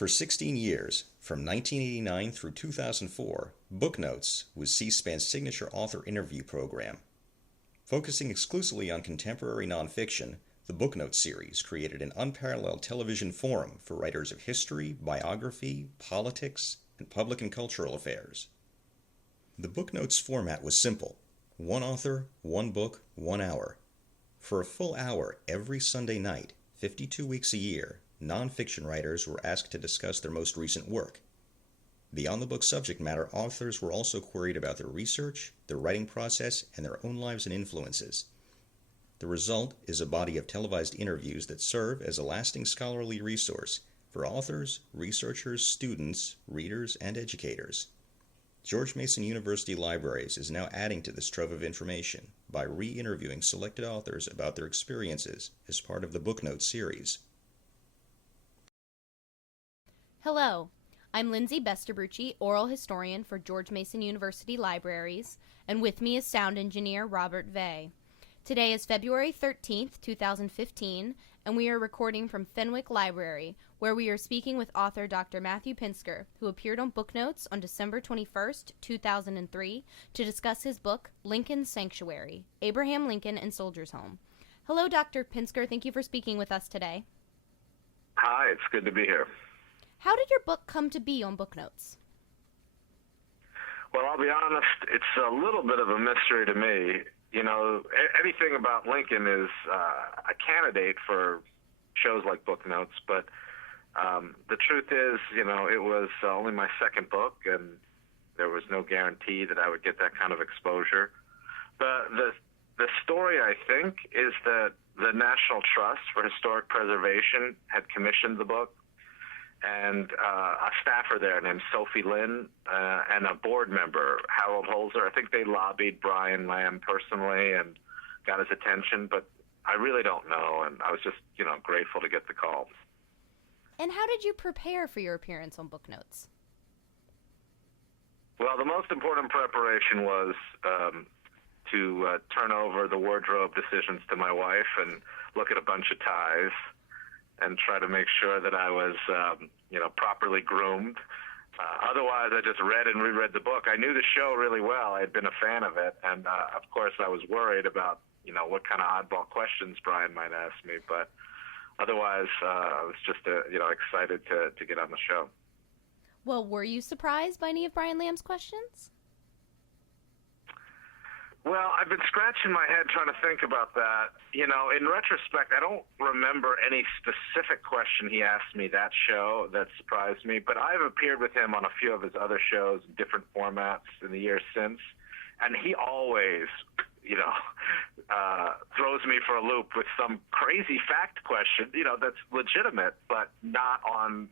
For 16 years, from 1989 through 2004, Booknotes was C-SPAN's signature author interview program. Focusing exclusively on contemporary nonfiction, the Booknotes series created an unparalleled television forum for writers of history, biography, politics, and public and cultural affairs. The Booknotes format was simple: one author, one book, 1 hour. For a full hour every Sunday night, 52 weeks a year, nonfiction writers were asked to discuss their most recent work. Beyond the book's subject matter, authors were also queried about their research, their writing process, and their own lives and influences. The result is a body of televised interviews that serve as a lasting scholarly resource for authors, researchers, students, readers, and educators. George Mason University Libraries is now adding to this trove of information by re-interviewing selected authors about their experiences as part of the Booknotes series. Hello, I'm Lindsay Besterbrucci, oral historian for George Mason University Libraries, and with me is sound engineer Robert Vey. Today is February 13th, 2015, and we are recording from Fenwick Library, where we are speaking with author Dr. Matthew Pinsker, who appeared on Booknotes on December 21st, 2003, to discuss his book, Lincoln's Sanctuary, Abraham Lincoln and Soldiers' Home. Hello, Dr. Pinsker. Thank you for speaking with us today. Hi, it's good to be here. How did your book come to be on Booknotes? Well, I'll be honest, it's a little bit of a mystery to me. You know, anything about Lincoln is a candidate for shows like Booknotes, but the truth is, you know, it was only my second book, and there was no guarantee that I would get that kind of exposure. The story, I think, is that the National Trust for Historic Preservation had commissioned the book, and a staffer there named Sophie Lynn and a board member, Harold Holzer. I think they lobbied Brian Lamb personally and got his attention, but I really don't know, and I was just, you know, grateful to get the call. And how did you prepare for your appearance on Booknotes? Well, the most important preparation was to turn over the wardrobe decisions to my wife and look at a bunch of ties and try to make sure that I was, properly groomed. Otherwise, I just read and reread the book. I knew the show really well. I had been a fan of it. And, of course, I was worried about, you know, what kind of oddball questions Brian might ask me. But otherwise, I was just, excited to get on the show. Well, were you surprised by any of Brian Lamb's questions? Well, I've been scratching my head trying to think about that. You know, in retrospect, I don't remember any specific question he asked me that show that surprised me, but I've appeared with him on a few of his other shows in different formats in the years since, and he always, throws me for a loop with some crazy fact question, that's legitimate, but not on,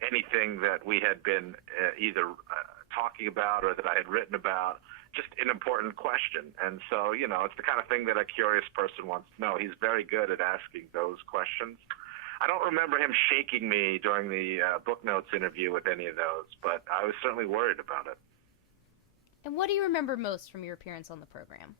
anything that we had been either talking about or that I had written about. Just an important question. And so, it's the kind of thing that a curious person wants to know. He's very good at asking those questions. I don't remember him shaking me during the Booknotes interview with any of those, but I was certainly worried about it. And what do you remember most from your appearance on the program?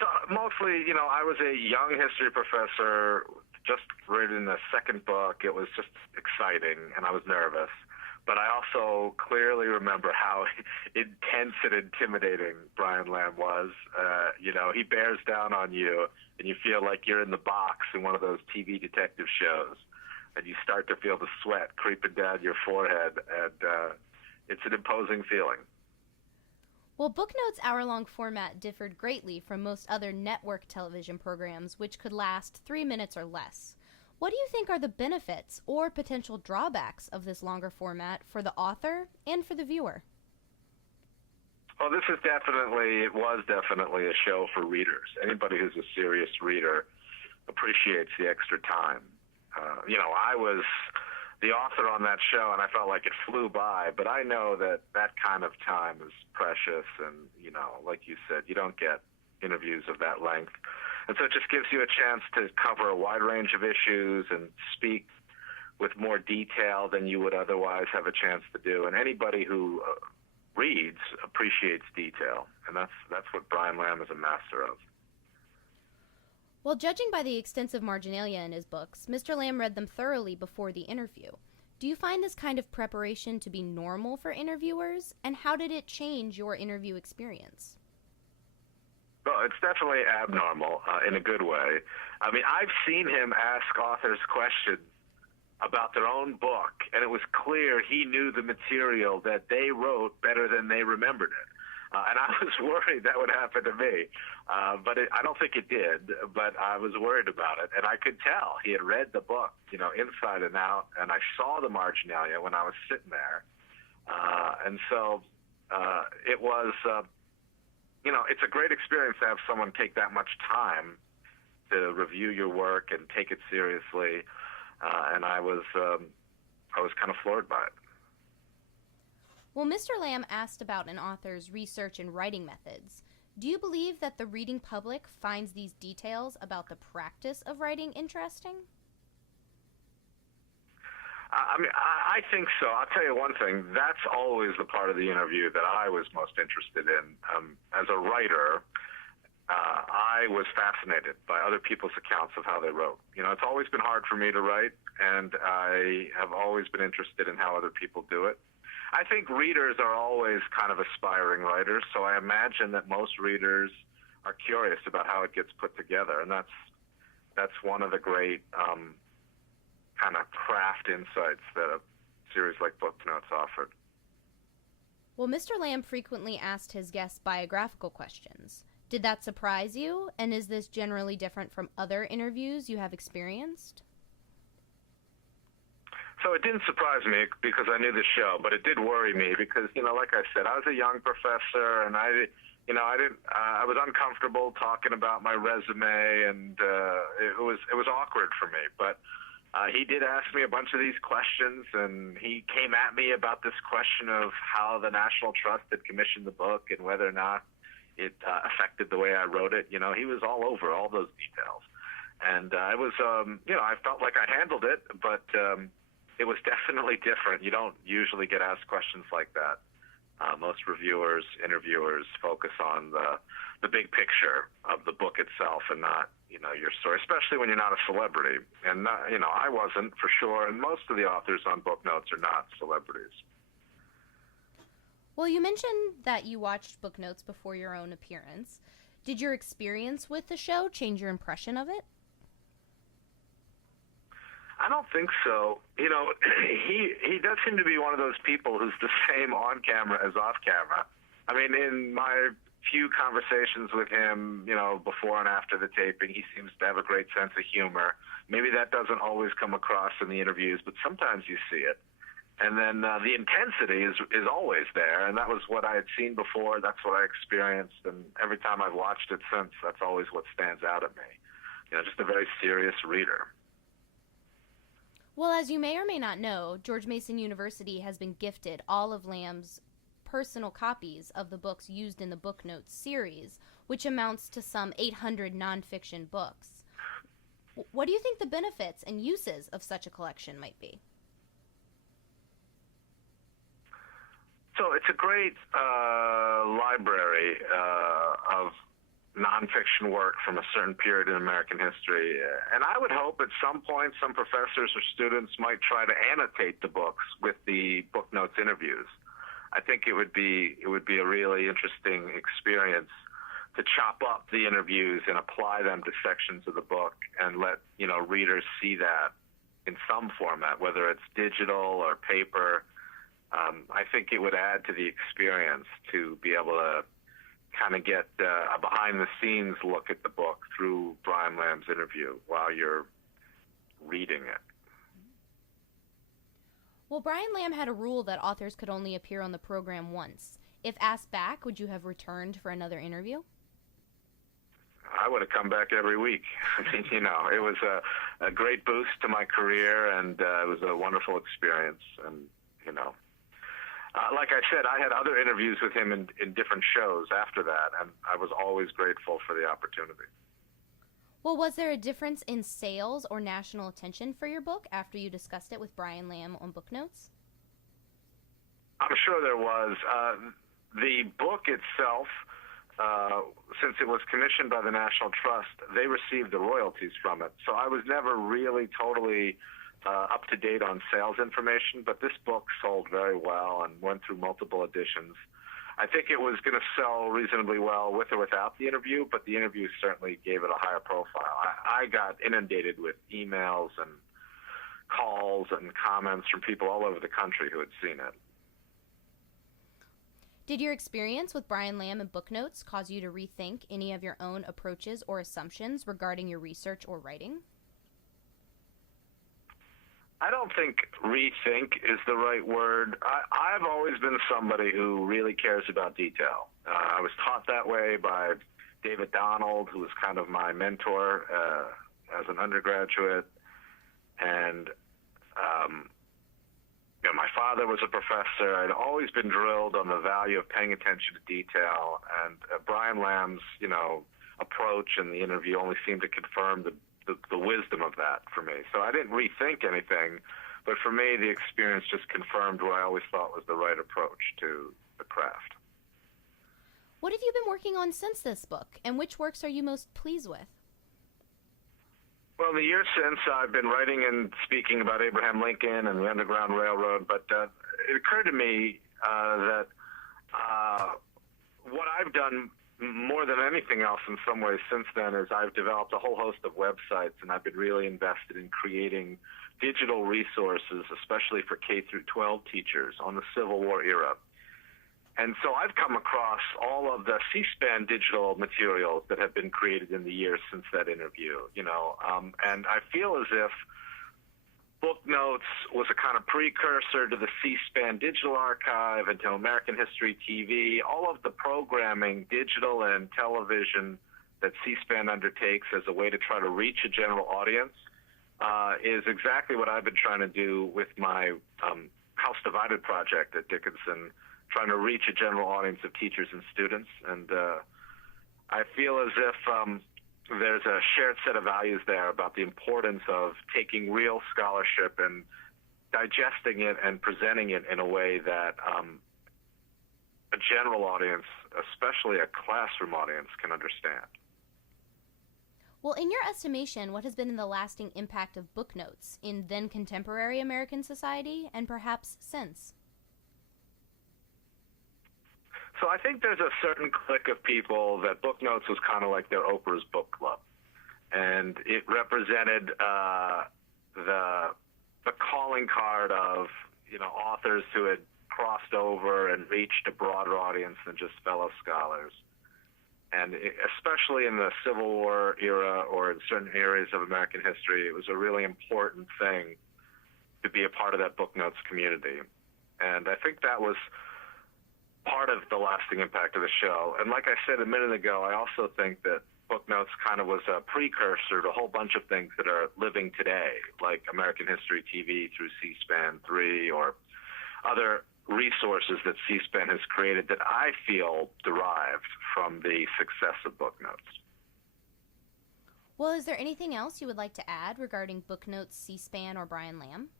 So mostly, I was a young history professor, just written a second book. It was just exciting, and I was nervous. But I also clearly remember how intense and intimidating Brian Lamb was. He bears down on you, and you feel like you're in the box in one of those TV detective shows, and you start to feel the sweat creeping down your forehead, and it's an imposing feeling. Well, Booknotes' hour-long format differed greatly from most other network television programs, which could last 3 minutes or less. What do you think are the benefits or potential drawbacks of this longer format for the author and for the viewer? Well, it was definitely a show for readers. Anybody who's a serious reader appreciates the extra time. I was the author on that show, and I felt like it flew by, but I know that kind of time is precious, and, like you said, you don't get interviews of that length. And so it just gives you a chance to cover a wide range of issues and speak with more detail than you would otherwise have a chance to do. And anybody who reads appreciates detail, and that's what Brian Lamb is a master of. Well, judging by the extensive marginalia in his books, Mr. Lamb read them thoroughly before the interview. Do you find this kind of preparation to be normal for interviewers, and how did it change your interview experience? Well, it's definitely abnormal in a good way. I mean, I've seen him ask authors questions about their own book, and it was clear he knew the material that they wrote better than they remembered it. And I was worried that would happen to me, but I don't think it did, but I was worried about it. And I could tell he had read the book, inside and out, and I saw the marginalia when I was sitting there. And so it was, it's a great experience to have someone take that much time to review your work and take it seriously. And I was kind of floored by it. Well, Mr. Lamb asked about an author's research and writing methods. Do you believe that the reading public finds these details about the practice of writing interesting? I think so. I'll tell you one thing. That's always the part of the interview that I was most interested in. As a writer, I was fascinated by other people's accounts of how they wrote. It's always been hard for me to write, and I have always been interested in how other people do it. I think readers are always kind of aspiring writers, so I imagine that most readers are curious about how it gets put together, and that's one of the great kind of craft insights that a series like Booknotes offered. Well, Mr. Lamb frequently asked his guests biographical questions. Did that surprise you, and is this generally different from other interviews you have experienced? So it didn't surprise me because I knew the show, but it did worry me because, like I said, I was a young professor, and I was uncomfortable talking about my resume, and it was awkward for me. But he did ask me a bunch of these questions, and he came at me about this question of how the National Trust had commissioned the book and whether or not it affected the way I wrote it. He was all over all those details, and I was, I felt like I handled it, but it was definitely different. You don't usually get asked questions like that. Most reviewers, interviewers focus on the big picture of the book itself and not, your story, especially when you're not a celebrity. And, I wasn't for sure, and most of the authors on Booknotes are not celebrities. Well, you mentioned that you watched Booknotes before your own appearance. Did your experience with the show change your impression of it? I don't think so. He does seem to be one of those people who's the same on camera as off camera. I mean, in my few conversations with him, before and after the taping, he seems to have a great sense of humor. Maybe that doesn't always come across in the interviews, but sometimes you see it. And then the intensity is always there, and that was what I had seen before. That's what I experienced, and every time I've watched it since, that's always what stands out at me. Just a very serious reader. Well, as you may or may not know, George Mason University has been gifted all of Lamb's personal copies of the books used in the Booknotes series, which amounts to some 800 nonfiction books. What do you think the benefits and uses of such a collection might be? So it's a great library of nonfiction work from a certain period in American history. And I would hope at some point some professors or students might try to annotate the books with the Booknotes interviews. I think it would be a really interesting experience to chop up the interviews and apply them to sections of the book and let readers see that in some format, whether it's digital or paper. I think it would add to the experience to be able to kind of get a behind-the-scenes look at the book through Brian Lamb's interview while you're reading it. Well, Brian Lamb had a rule that authors could only appear on the program once. If asked back, would you have returned for another interview? I would have come back every week. It was a great boost to my career, and it was a wonderful experience. And, like I said, I had other interviews with him in different shows after that, and I was always grateful for the opportunity. Well, was there a difference in sales or national attention for your book after you discussed it with Brian Lamb on Booknotes? I'm sure there was. The book itself since it was commissioned by the National Trust, they received the royalties from it. So I was never really totally up to date on sales information, but this book sold very well and went through multiple editions. I think it was going to sell reasonably well with or without the interview, but the interview certainly gave it a higher profile. I got inundated with emails and calls and comments from people all over the country who had seen it. Did your experience with Brian Lamb and Booknotes cause you to rethink any of your own approaches or assumptions regarding your research or writing? I don't think rethink is the right word. I've always been somebody who really cares about detail. I was taught that way by David Donald, who was kind of my mentor as an undergraduate. And my father was a professor. I'd always been drilled on the value of paying attention to detail. And Brian Lamb's, approach in the interview only seemed to confirm the wisdom of that for me. So I didn't rethink anything, but for me, the experience just confirmed what I always thought was the right approach to the craft. What have you been working on since this book, and which works are you most pleased with? Well, in the years since, I've been writing and speaking about Abraham Lincoln and the Underground Railroad, but it occurred to me that what I've done more than anything else in some ways since then is I've developed a whole host of websites, and I've been really invested in creating digital resources, especially for K through 12 teachers on the Civil War era. And so I've come across all of the C-SPAN digital materials that have been created in the years since that interview, and I feel as if Booknotes was a kind of precursor to the C-SPAN Digital Archive and to American History TV. All of the programming, digital and television, that C-SPAN undertakes as a way to try to reach a general audience is exactly what I've been trying to do with my House Divided project at Dickinson, trying to reach a general audience of teachers and students. And I feel as if there's a shared set of values there about the importance of taking real scholarship and digesting it and presenting it in a way that a general audience, especially a classroom audience, can understand. Well, in your estimation, what has been the lasting impact of Booknotes in then contemporary American society and perhaps since? So I think there's a certain clique of people that Booknotes was kind of like their Oprah's book club, and it represented the calling card of authors who had crossed over and reached a broader audience than just fellow scholars. And especially in the Civil War era or in certain areas of American history, it was a really important thing to be a part of that Booknotes community. And I think that was part of the lasting impact of the show. And like I said a minute ago, I also think that Booknotes kind of was a precursor to a whole bunch of things that are living today, like American History TV through C-SPAN 3 or other resources that C-SPAN has created that I feel derived from the success of Booknotes. Well, is there anything else you would like to add regarding Booknotes, C-SPAN, or Brian Lamb?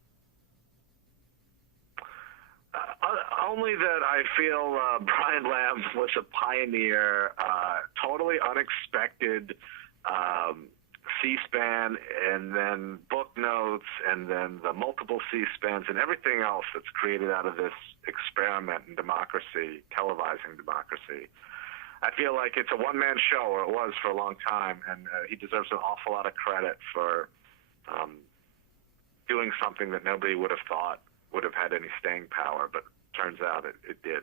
Only that I feel Brian Lamb was a pioneer, totally unexpected. C-SPAN and then Booknotes and then the multiple C-SPANs and everything else that's created out of this experiment in democracy, televising democracy. I feel like it's a one-man show, or it was for a long time, and he deserves an awful lot of credit for doing something that nobody would have thought would have had any staying power, but turns out it did.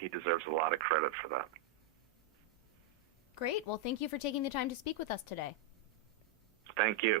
He deserves a lot of credit for that. Great. Well, thank you for taking the time to speak with us today. Thank you.